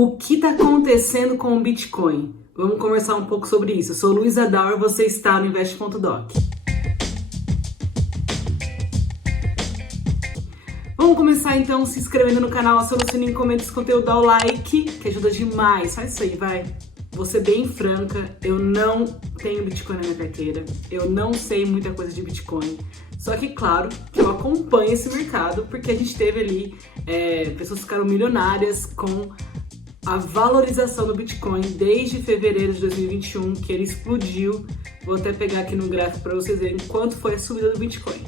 O que está acontecendo com o Bitcoin? Vamos conversar um pouco sobre isso. Eu sou Luísa Dauer e você está no Invest.doc. Vamos começar então se inscrevendo no canal, aciona o sininho, comenta esse conteúdo, dá o like, que ajuda demais. Faz isso aí, vai. Vou ser bem franca, eu não tenho Bitcoin na minha carteira, eu não sei muita coisa de Bitcoin. Só que, claro, que eu acompanho esse mercado, porque a gente teve ali, pessoas que ficaram milionárias com a valorização do Bitcoin desde fevereiro de 2021, que ele explodiu. Vou até pegar aqui no gráfico para vocês verem quanto foi a subida do Bitcoin.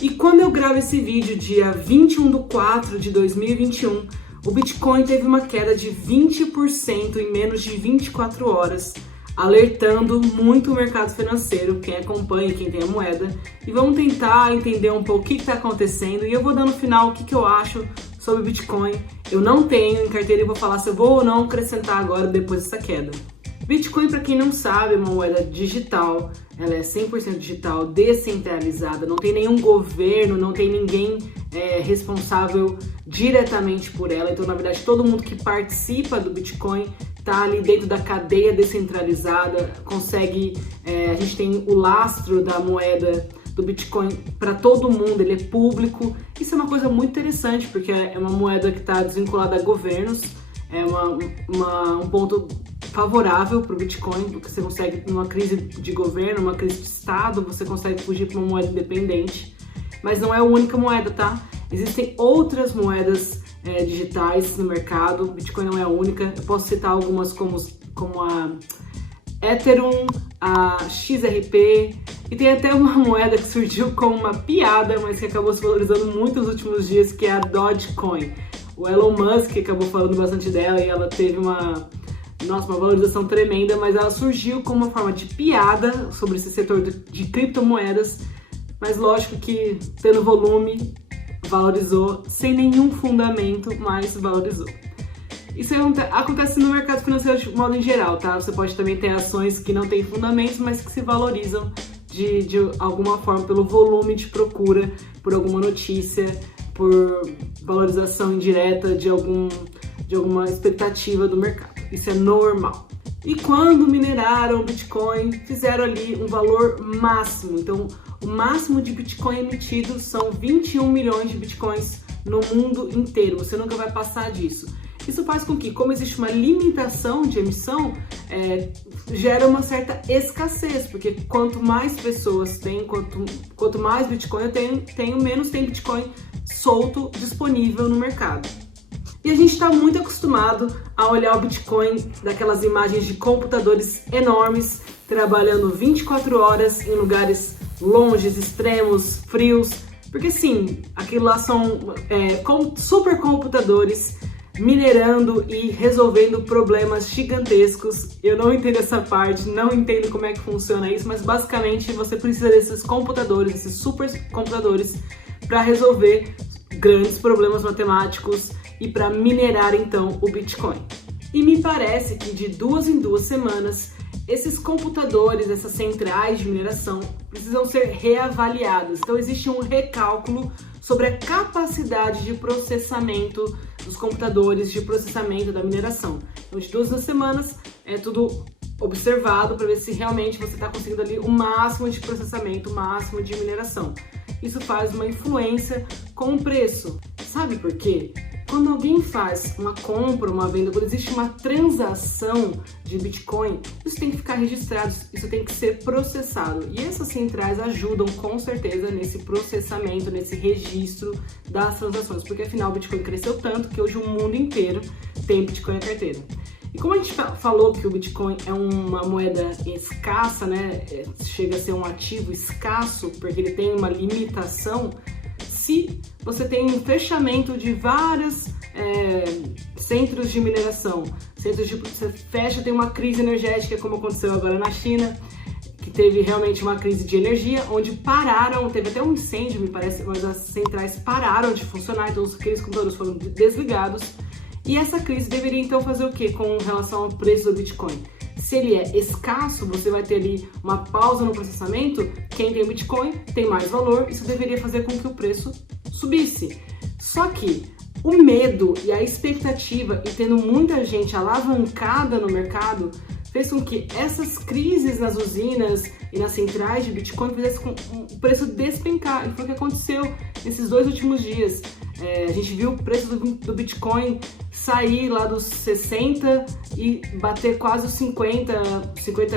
E quando eu gravo esse vídeo, dia 21/4/2021, o Bitcoin teve uma queda de 20% em menos de 24 horas, alertando muito o mercado financeiro, quem acompanha, quem tem a moeda. E vamos tentar entender um pouco o que está acontecendo, e eu vou dar no final o que eu acho sobre o Bitcoin. Eu não tenho em carteira e vou falar se eu vou ou não acrescentar agora depois dessa queda. Bitcoin, para quem não sabe, é uma moeda digital, ela é 100% digital, descentralizada, não tem nenhum governo, não tem ninguém responsável diretamente por ela. Então, na verdade, todo mundo que participa do Bitcoin está ali dentro da cadeia descentralizada, consegue, a gente tem o lastro da moeda do Bitcoin para todo mundo, ele é público. Isso é uma coisa muito interessante, porque é uma moeda que está desvinculada a governos, é um ponto favorável para o Bitcoin, porque você consegue, numa crise de governo, uma crise de Estado, você consegue fugir para uma moeda independente. Mas não é a única moeda, tá? Existem outras moedas digitais no mercado, o Bitcoin não é a única. Eu posso citar algumas como a Ethereum, a XRP, e tem até uma moeda que surgiu como uma piada, mas que acabou se valorizando muito nos últimos dias, que é a Dogecoin. O Elon Musk acabou falando bastante dela e ela teve uma valorização tremenda, mas ela surgiu como uma forma de piada sobre esse setor de criptomoedas, mas lógico que tendo volume, valorizou, sem nenhum fundamento, mas valorizou. Isso acontece no mercado financeiro de modo em geral, tá? Você pode também ter ações que não têm fundamentos, mas que se valorizam de alguma forma pelo volume de procura, por alguma notícia, por valorização indireta de alguma expectativa do mercado. Isso é normal. E quando mineraram o Bitcoin, fizeram ali um valor máximo. Então, o máximo de Bitcoin emitido são 21 milhões de Bitcoins no mundo inteiro. Você nunca vai passar disso. Isso faz com que, como existe uma limitação de emissão, gera uma certa escassez, porque quanto mais pessoas têm, quanto mais Bitcoin eu tenho, menos tem Bitcoin solto disponível no mercado. E a gente está muito acostumado a olhar o Bitcoin daquelas imagens de computadores enormes, trabalhando 24 horas em lugares longes, extremos, frios, porque sim, aquilo lá são supercomputadores minerando e resolvendo problemas gigantescos. Eu não entendo essa parte, não entendo como é que funciona isso, mas basicamente você precisa desses computadores, desses supercomputadores, para resolver grandes problemas matemáticos e para minerar então o Bitcoin. E me parece que de 2 em 2 semanas esses computadores, essas centrais de mineração precisam ser reavaliadas. Então existe um recálculo sobre a capacidade de processamento dos computadores, de processamento da mineração. Então de 2 em 2 semanas é tudo observado para ver se realmente você está conseguindo ali o máximo de processamento, o máximo de mineração. Isso faz uma influência com o preço. Sabe por quê? Quando alguém faz uma compra, uma venda, quando existe uma transação de Bitcoin, isso tem que ficar registrado, isso tem que ser processado. E essas centrais ajudam com certeza nesse processamento, nesse registro das transações, porque afinal o Bitcoin cresceu tanto que hoje o mundo inteiro tem Bitcoin na carteira. E como a gente falou que o Bitcoin é uma moeda escassa, né? Chega a ser um ativo escasso, porque ele tem uma limitação. Se você tem um fechamento de vários centros de mineração, você fecha, tem uma crise energética, como aconteceu agora na China, que teve realmente uma crise de energia, onde pararam, teve até um incêndio, me parece, mas as centrais pararam de funcionar, então aqueles computadores foram desligados. E essa crise deveria então fazer o que com relação ao preço do Bitcoin? Se ele é escasso, você vai ter ali uma pausa no processamento, quem tem Bitcoin tem mais valor, isso deveria fazer com que o preço subisse. Só que O medo e a expectativa e tendo muita gente alavancada no mercado fez com que essas crises nas usinas e nas centrais de Bitcoin fizessem com o preço despencar. E foi o que aconteceu nesses 2 últimos dias. A gente viu o preço do Bitcoin sair lá dos 60 e bater quase os 50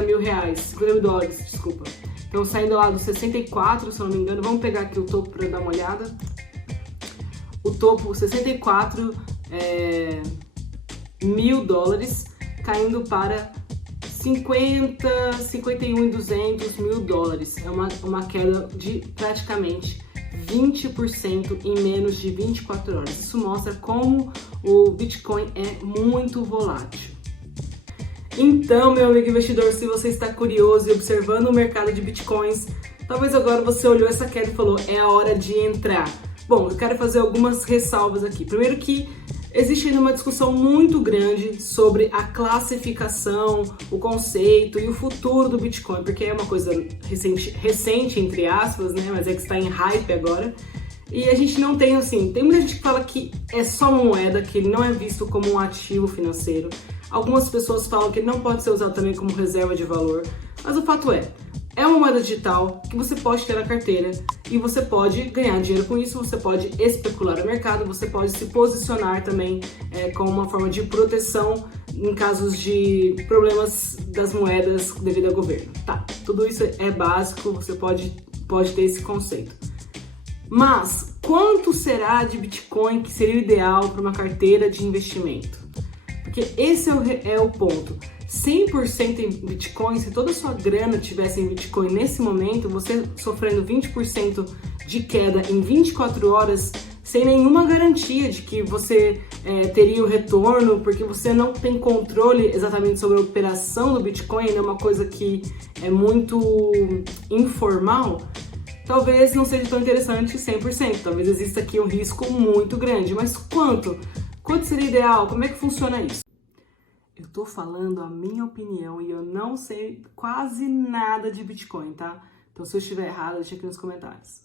mil reais, 50 mil dólares, desculpa. Então saindo lá dos 64, se eu não me engano, vamos pegar aqui o topo para dar uma olhada. O topo 64 mil dólares, caindo para 50, 51 e 200 mil dólares. É uma queda de praticamente 20% em menos de 24 horas. Isso mostra como o Bitcoin é muito volátil. Então, meu amigo investidor, se você está curioso e observando o mercado de Bitcoins, talvez agora você olhou essa queda e falou, é a hora de entrar. Bom, eu quero fazer algumas ressalvas aqui. Primeiro que existe ainda uma discussão muito grande sobre a classificação, o conceito e o futuro do Bitcoin, porque é uma coisa recente entre aspas, né? Mas é que está em hype agora. E a gente não tem, assim, tem muita gente que fala que é só uma moeda, que ele não é visto como um ativo financeiro. Algumas pessoas falam que ele não pode ser usado também como reserva de valor. Mas o fato é uma moeda digital que você pode ter na carteira e você pode ganhar dinheiro com isso, você pode especular o mercado, você pode se posicionar também como uma forma de proteção em casos de problemas das moedas devido ao governo. Tá, tudo isso é básico, você pode ter esse conceito. Mas quanto será de Bitcoin que seria o ideal para uma carteira de investimento? Porque esse é o ponto. 100% em Bitcoin, se toda a sua grana tivesse em Bitcoin nesse momento, você sofrendo 20% de queda em 24 horas, sem nenhuma garantia de que você teria o retorno, porque você não tem controle exatamente sobre a operação do Bitcoin, é uma coisa que é muito informal, talvez não seja tão interessante 100%, talvez exista aqui um risco muito grande, mas quanto? Quanto seria ideal? Como é que funciona isso? Eu tô falando a minha opinião e eu não sei quase nada de Bitcoin, tá? Então se eu estiver errado, deixa aqui nos comentários.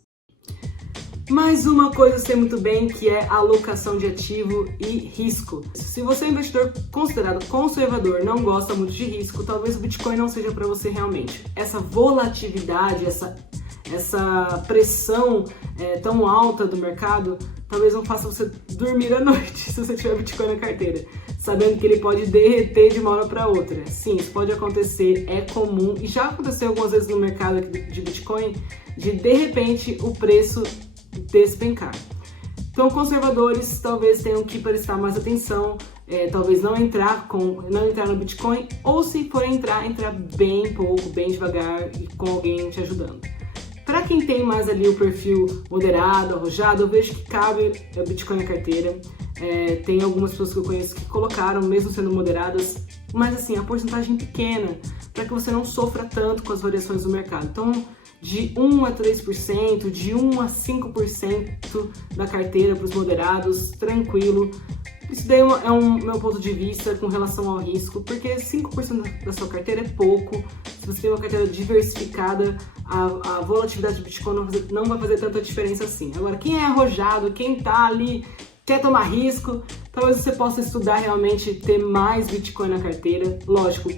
Mais uma coisa eu sei muito bem, que é alocação de ativo e risco. Se você é um investidor considerado conservador, não gosta muito de risco, talvez o Bitcoin não seja para você realmente. Essa volatilidade, essa pressão tão alta do mercado, talvez não faça você dormir à noite se você tiver Bitcoin na carteira, sabendo que ele pode derreter de uma hora para outra. Sim, isso pode acontecer, é comum e já aconteceu algumas vezes no mercado de Bitcoin, de repente o preço despencar. Então, conservadores talvez tenham que prestar mais atenção, talvez não entrar no Bitcoin, ou se for entrar bem pouco, bem devagar e com alguém te ajudando. Para quem tem mais ali o perfil moderado, arrojado, eu vejo que cabe o Bitcoin na carteira. Tem algumas pessoas que eu conheço que colocaram, mesmo sendo moderadas, mas assim, a porcentagem pequena, para que você não sofra tanto com as variações do mercado. Então, de 1 a 3%, de 1 a 5% da carteira para os moderados, tranquilo. Isso daí é meu ponto de vista com relação ao risco, porque 5% da sua carteira é pouco. Se você tem uma carteira diversificada, a volatilidade do Bitcoin não vai fazer tanta diferença assim. Agora, quem é arrojado, quem tá ali, quer tomar risco, talvez você possa estudar realmente ter mais Bitcoin na carteira. Lógico,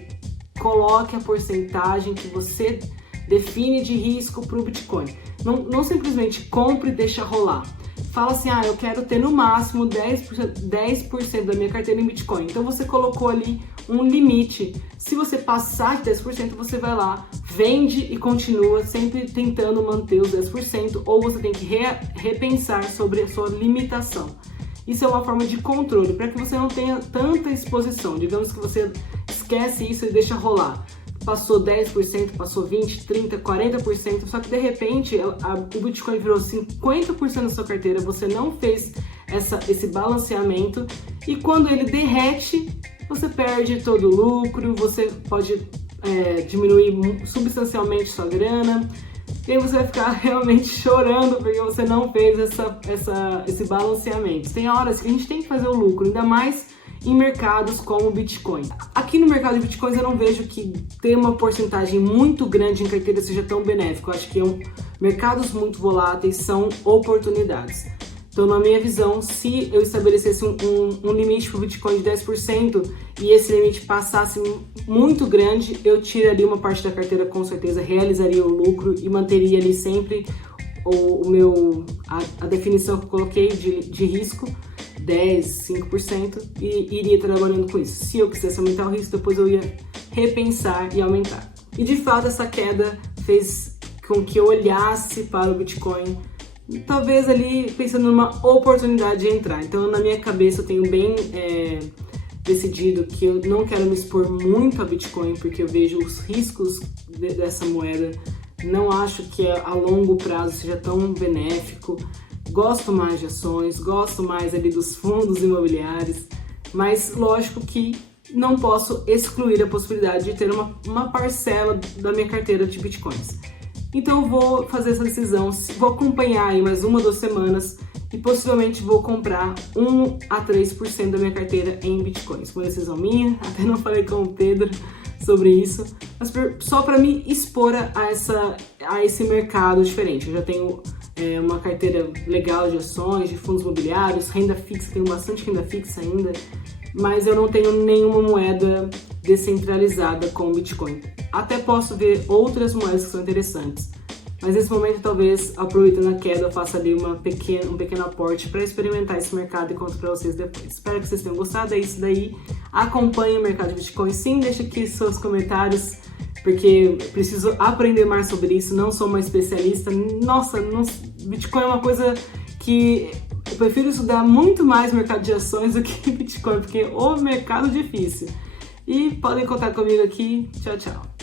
coloque a porcentagem que você define de risco para o Bitcoin. Não simplesmente compre e deixa rolar. Fala assim, eu quero ter no máximo 10% da minha carteira em Bitcoin. Então você colocou ali um limite. Se você passar de 10%, você vai lá, vende e continua sempre tentando manter os 10%, ou você tem que repensar sobre a sua limitação. Isso é uma forma de controle, para que você não tenha tanta exposição. Digamos que você esquece isso e deixa rolar. Passou 10%, passou 20%, 30%, 40%, só que de repente o Bitcoin virou 50% da sua carteira, você não fez esse balanceamento e quando ele derrete, você perde todo o lucro, você pode diminuir substancialmente sua grana e aí você vai ficar realmente chorando porque você não fez esse balanceamento. Tem horas que a gente tem que fazer o lucro, ainda mais em mercados como o Bitcoin. Aqui no mercado de Bitcoins eu não vejo que ter uma porcentagem muito grande em carteira seja tão benéfico. Eu acho que mercados muito voláteis são oportunidades. Então, na minha visão, se eu estabelecesse um limite para o Bitcoin de 10% e esse limite passasse muito grande, eu tiraria uma parte da carteira, com certeza, realizaria o lucro e manteria ali sempre a definição que eu coloquei de risco, 10, 5%, e iria trabalhando com isso. Se eu quisesse aumentar o risco, depois eu ia repensar e aumentar. E de fato, essa queda fez com que eu olhasse para o Bitcoin, talvez ali pensando numa oportunidade de entrar. Então, na minha cabeça, eu tenho bem decidido que eu não quero me expor muito a Bitcoin, porque eu vejo os riscos dessa moeda. Não acho que a longo prazo seja tão benéfico. Gosto mais de ações, gosto mais ali dos fundos imobiliários, mas lógico que não posso excluir a possibilidade de ter uma parcela da minha carteira de Bitcoins. Então eu vou fazer essa decisão, vou acompanhar aí mais 1 ou 2 semanas e possivelmente vou comprar 1 a 3% da minha carteira em Bitcoins. Uma decisão minha, até não falei com o Pedro sobre isso, mas só para me expor a esse mercado diferente. Eu já tenho uma carteira legal de ações, de fundos imobiliários, renda fixa, tenho bastante renda fixa ainda, mas eu não tenho nenhuma moeda descentralizada com Bitcoin. Até posso ver outras moedas que são interessantes, mas nesse momento talvez, aproveitando a queda, eu faça ali um pequeno aporte para experimentar esse mercado e conto para vocês depois. Espero que vocês tenham gostado, é isso daí. Acompanhe o mercado de Bitcoin, sim, deixa aqui seus comentários, porque preciso aprender mais sobre isso, não sou uma especialista. Nossa, Bitcoin é uma coisa que eu prefiro estudar muito mais mercado de ações do que Bitcoin, porque o mercado é difícil. E podem contar comigo aqui. Tchau, tchau.